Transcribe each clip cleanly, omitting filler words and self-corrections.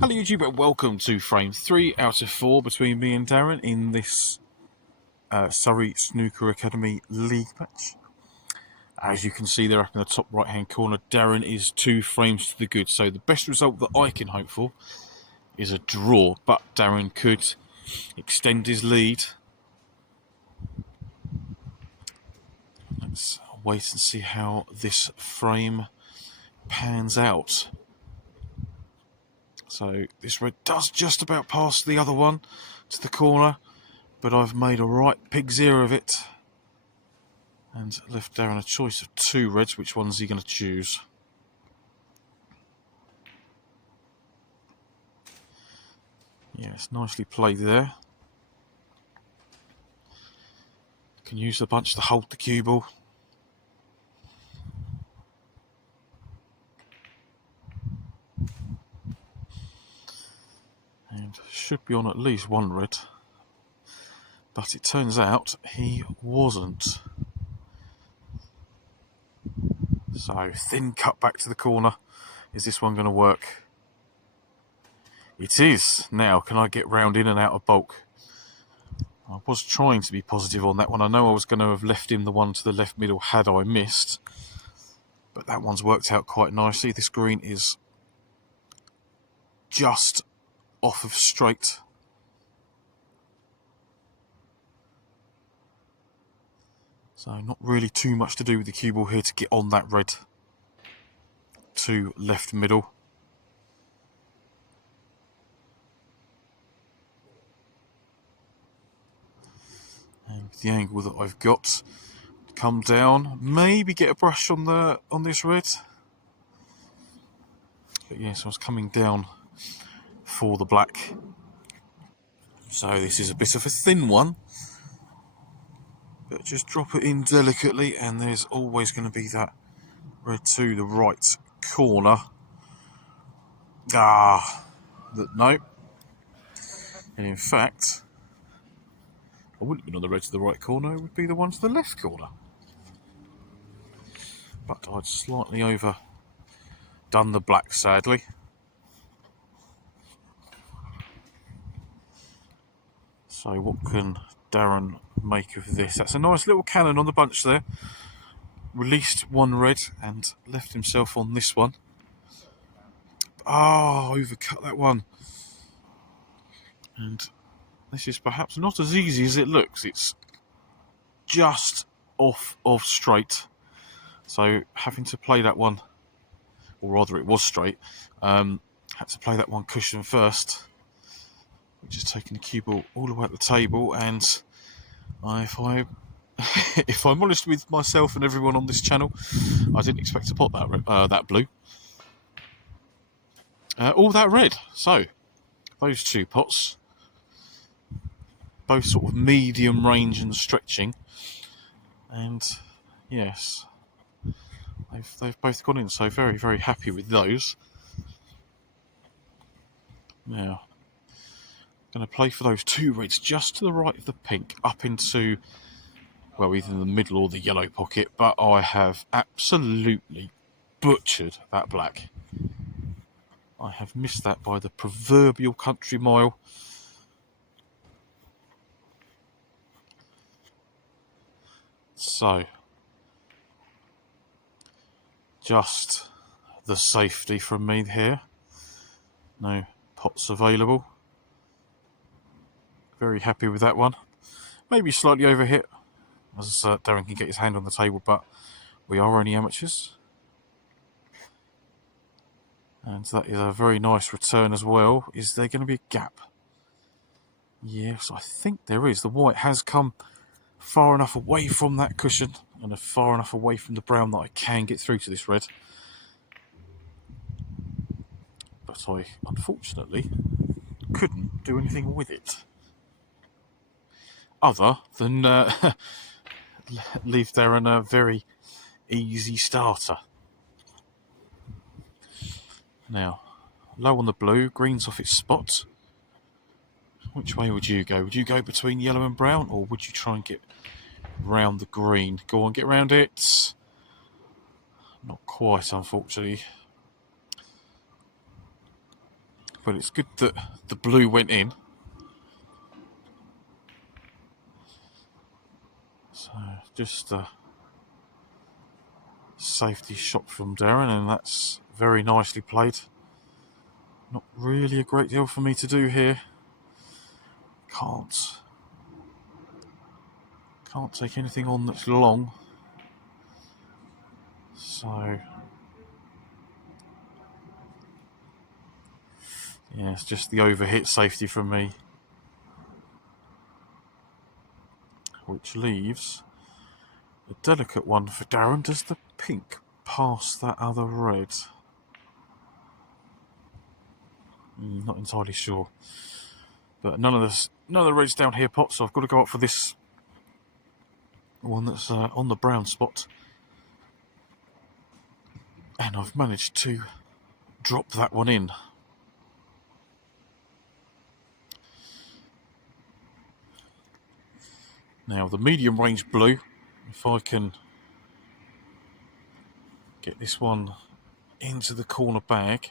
Hello YouTube and welcome to frame 3 out of 4 between me and Darren in this Surrey Snooker Academy League match. As you can see there up in the top right hand corner, Darren is 2 frames to the good, so the best result that I can hope for is a draw, but Darren could extend his lead. Let's wait and see how this frame pans out. So this red does just about pass the other one to the corner, but I've made a right pig's ear of it and left Darren a choice of 2 reds. Which one's he going to choose? Yes, nicely played there. Can use the bunch to hold the cue ball. And should be on at least 1 red. But it turns out he wasn't. So, thin cut back to the corner. Is this one going to work? It is. Now, can I get round in and out of bulk? I was trying to be positive on that one. I know I was going to have left him the one to the left middle had I missed. But that one's worked out quite nicely. This green is just off of straight. So not really too much to do with the cue ball here to get on that red to left middle. And with the angle that I've got, come down, maybe get a brush on this red. But yes, I was coming down for the black. So this is a bit of a thin one. But just drop it in delicately, and there's always going to be that red to the right corner. No. And in fact, I wouldn't have been on the red to the right corner, it would be the one to the left corner. But I'd slightly overdone the black, sadly. So what can Darren make of this? That's a nice little cannon on the bunch there. Released 1 red and left himself on this one. Overcut that one. And this is perhaps not as easy as it looks. It's just off of straight. So having to play that one, or rather it was straight, had to play that one cushion first, which is taking the cue ball all the way at the table. And if I'm honest with myself and everyone on this channel, I didn't expect to pot that blue. All that red. So those 2 pots, both sort of medium range and stretching, and yes, they've both gone in. So very, very happy with those. Now, going to play for those 2 reds just to the right of the pink, up into, well, either the middle or the yellow pocket, but I have absolutely butchered that black. I have missed that by the proverbial country mile. So, just the safety from me here. No pots available. Very happy with that one. Maybe slightly overhit, as Darren can get his hand on the table, but we are only amateurs. And that is a very nice return as well. Is there going to be a gap? Yes, I think there is. The white has come far enough away from that cushion and far enough away from the brown that I can get through to this red. But I, unfortunately, couldn't do anything with it, other than leave Darren a very easy starter. Now, low on the blue, green's off its spot. Which way would you go? Would you go between yellow and brown, or would you try and get round the green? Go on, get round it. Not quite, unfortunately. But it's good that the blue went in. So just a safety shot from Darren, and that's very nicely played. Not really a great deal for me to do here. Can't take anything on that's long. So yeah, it's just the overhit safety from me, which leaves a delicate one for Darren. Does the pink pass that other red? Not entirely sure. But none of the reds down here pot, so I've got to go up for this one that's on the brown spot. And I've managed to drop that one in. Now the medium range blue, if I can get this one into the corner bag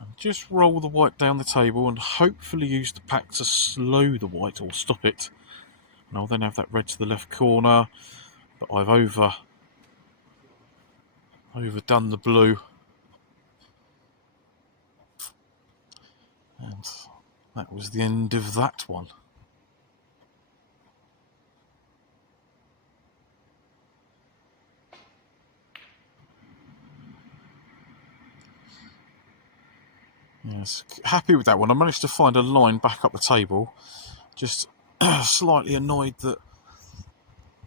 and just roll the white down the table and hopefully use the pack to slow the white or stop it. And I'll then have that red to the left corner, but I've overdone the blue. And that was the end of that one. Yes, happy with that one. I managed to find a line back up the table. Just slightly annoyed that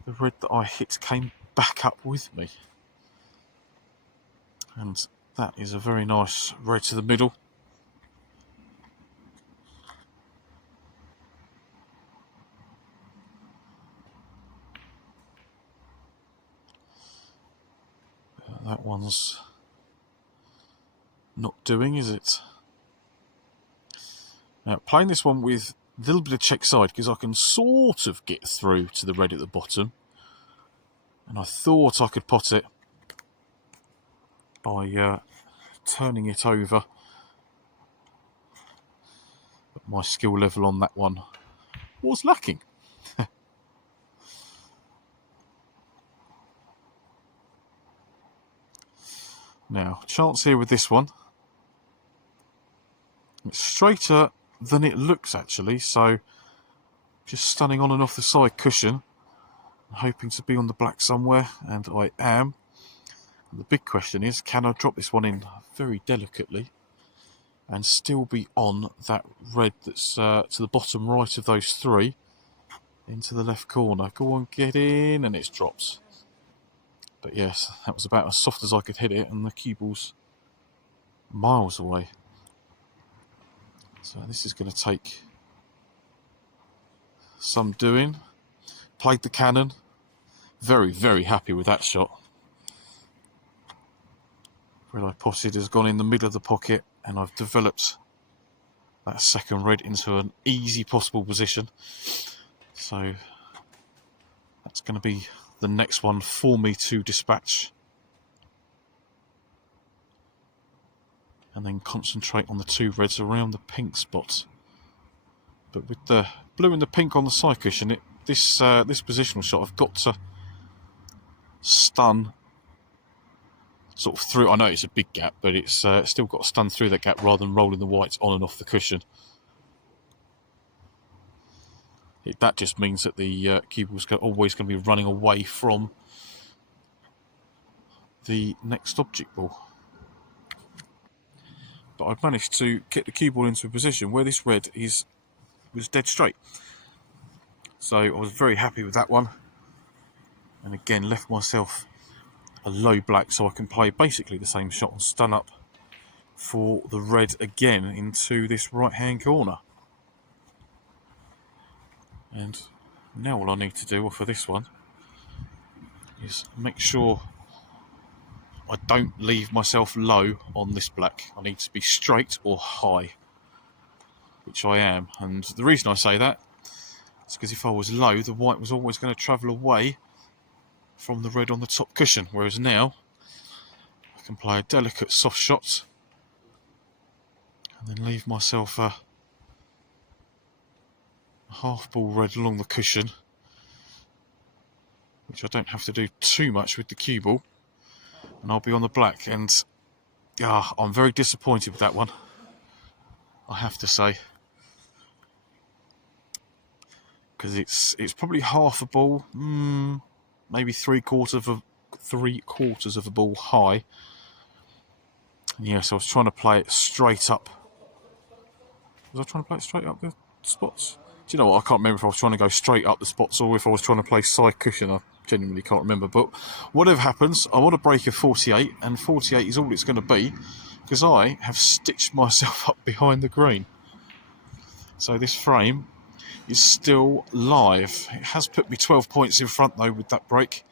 the red that I hit came back up with me. And that is a very nice red to the middle. That one's not doing, is it? Now, playing this one with a little bit of check side, because I can sort of get through to the red at the bottom. And I thought I could pot it by turning it over. But my skill level on that one was lacking. Now, chance here with this one. It's straighter than it looks, actually, so just stunning on and off the side cushion, hoping to be on the black somewhere, and I am. And the big question is, can I drop this one in very delicately and still be on that red that's to the bottom right of those three into the left corner? Go on, get in, and it's dropped. But yes, that was about as soft as I could hit it, and the cue ball's miles away. So this is going to take some doing. Played the cannon. Very, very happy with that shot. Red I potted has gone in the middle of the pocket, and I've developed that second red into an easy possible position. So that's going to be the next one for me to dispatch. And then concentrate on the two reds around the pink spot. But with the blue and the pink on the side cushion, this positional shot, I've got to stun sort of through. I know it's a big gap, but it's still got to stun through that gap rather than rolling the whites on and off the cushion. That just means that the cue ball's always going to be running away from the next object ball. But I've managed to get the cue ball into a position where this red was dead straight. So I was very happy with that one. And again, left myself a low black so I can play basically the same shot and stun up for the red again into this right-hand corner. And now all I need to do for this one is make sure I don't leave myself low on this black. I need to be straight or high, which I am. And the reason I say that is because if I was low, the white was always going to travel away from the red on the top cushion, whereas now I can play a delicate soft shot and then leave myself a half ball red along the cushion, which I don't have to do too much with the cue ball, and I'll be on the black. And I'm very disappointed with that one, I have to say, because it's probably half a ball, maybe three quarters of a ball high. And yes, I was trying to play it straight up. Was I trying to play it straight up the spots? Do you know what? I can't remember if I was trying to go straight up the spots or if I was trying to play side cushion. I genuinely can't remember. But whatever happens, I want to break a 48, and 48 is all it's going to be, because I have stitched myself up behind the green. So this frame is still live. It has put me 12 points in front though with that break,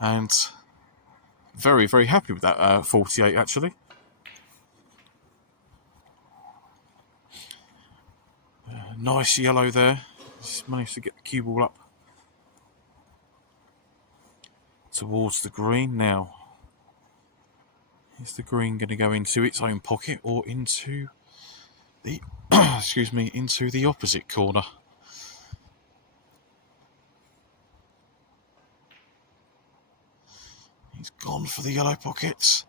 and very, very happy with that 48 actually. Nice yellow there. Just managed to get the cue ball up towards the green. Now, is the green going to go into its own pocket or into the into the opposite corner? He's gone for the yellow pockets.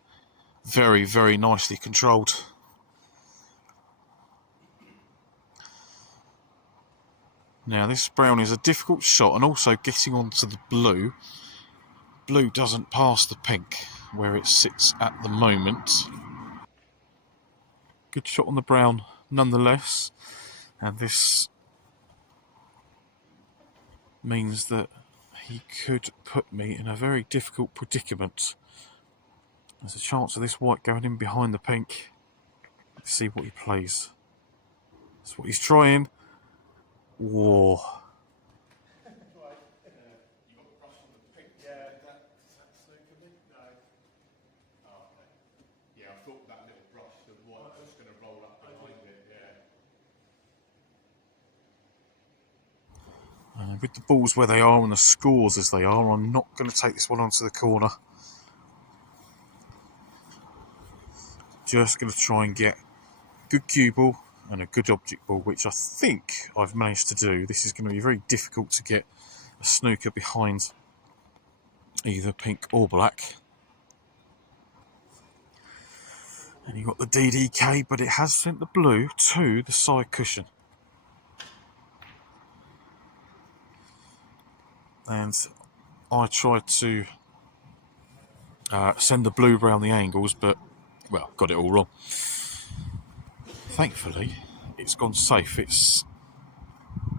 Very, very nicely controlled. Now this brown is a difficult shot, and also getting onto the blue. Blue doesn't pass the pink where it sits at the moment. Good shot on the brown nonetheless, and this means that he could put me in a very difficult predicament. There's a chance of this white going in behind the pink. Let's see what he plays. That's what he's trying. Whoa. With the balls where they are and the scores as they are, I'm not going to take this one onto the corner. Just going to try and get a good cue ball and a good object ball, which I think I've managed to do. This is going to be very difficult to get a snooker behind either pink or black. And you've got the DDK, but it has sent the blue to the side cushion. And I tried to send the blue round the angles, but, well, got it all wrong. Thankfully, it's gone safe. It's,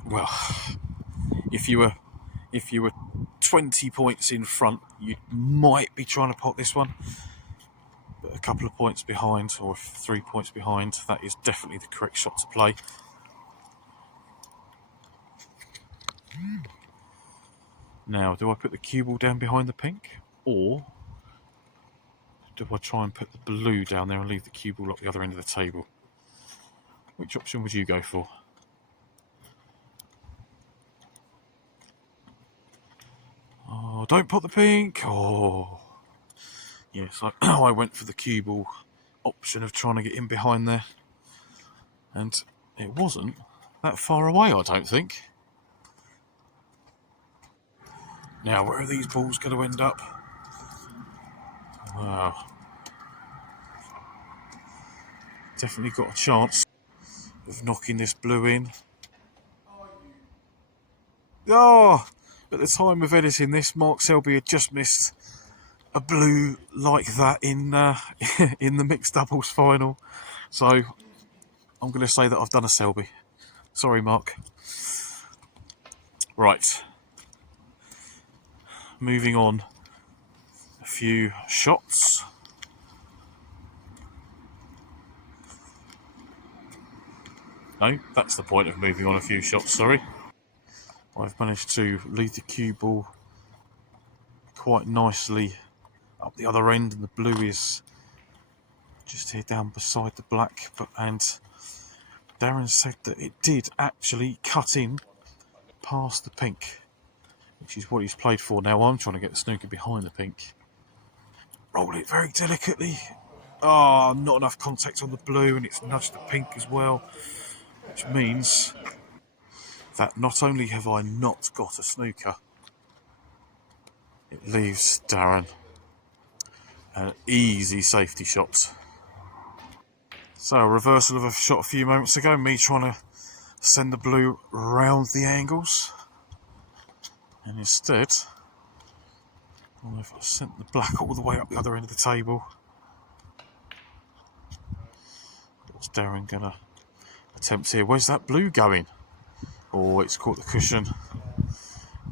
well, if you were 20 points in front, you might be trying to pot this one. But a couple of points behind, or 3 points behind, that is definitely the correct shot to play. Now, do I put the cue ball down behind the pink, or do I try and put the blue down there and leave the cue ball at the other end of the table? Which option would you go for? Oh, don't put the pink! Oh, yes, I went for the cue ball option of trying to get in behind there, and it wasn't that far away, I don't think. Now, where are these balls going to end up? Wow. Definitely got a chance of knocking this blue in. Oh! At the time of editing this, Mark Selby had just missed a blue like that in in the mixed doubles final. So, I'm going to say that I've done a Selby. Sorry, Mark. Right. Moving on. A few shots. No, that's the point of moving on a few shots, sorry. I've managed to lead the cue ball quite nicely up the other end, and the blue is just here down beside the black. And Darren said that it did actually cut in past the pink, which is what he's played for. Now I'm trying to get the snooker behind the pink. Roll it very delicately. Oh, not enough contact on the blue, and it's nudged the pink as well, which means that not only have I not got a snooker, it leaves Darren an easy safety shot. So a reversal of a shot a few moments ago, me trying to send the blue round the angles, and instead, if I sent the black all the way up the other end of the table, what's Darren gonna attempt here? Where's that blue going? Oh, it's caught the cushion,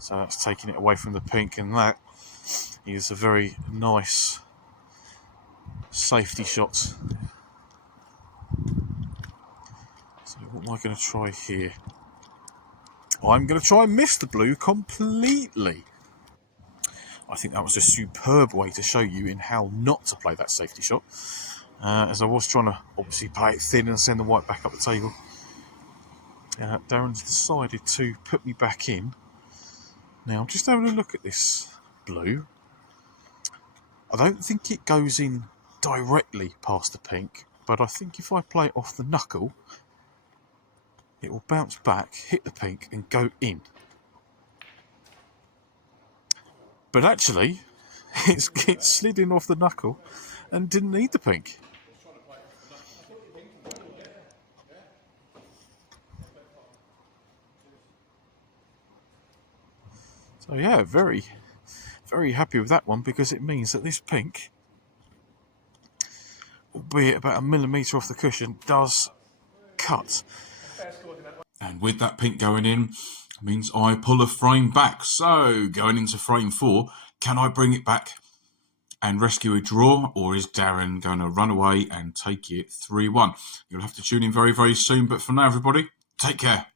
so that's taking it away from the pink, and that is a very nice safety shot. So what am I going to try here? I'm going to try and miss the blue completely. I think that was a superb way to show you in how not to play that safety shot, as I was trying to obviously play it thin and send the white back up the table. Darren's decided to put me back in. Now I'm just having a look at this blue. I don't think it goes in directly past the pink, but I think if I play it off the knuckle, it will bounce back, hit the pink and go in. But actually, it slid in off the knuckle and didn't need the pink. So yeah, very, very happy with that one, because it means that this pink, albeit about a millimetre off the cushion, does cut. And with that pink going in, means I pull a frame back. So going into frame 4, can I bring it back and rescue a draw, or is Darren going to run away and take it 3-1? You'll have to tune in very, very soon. But for now, everybody, take care.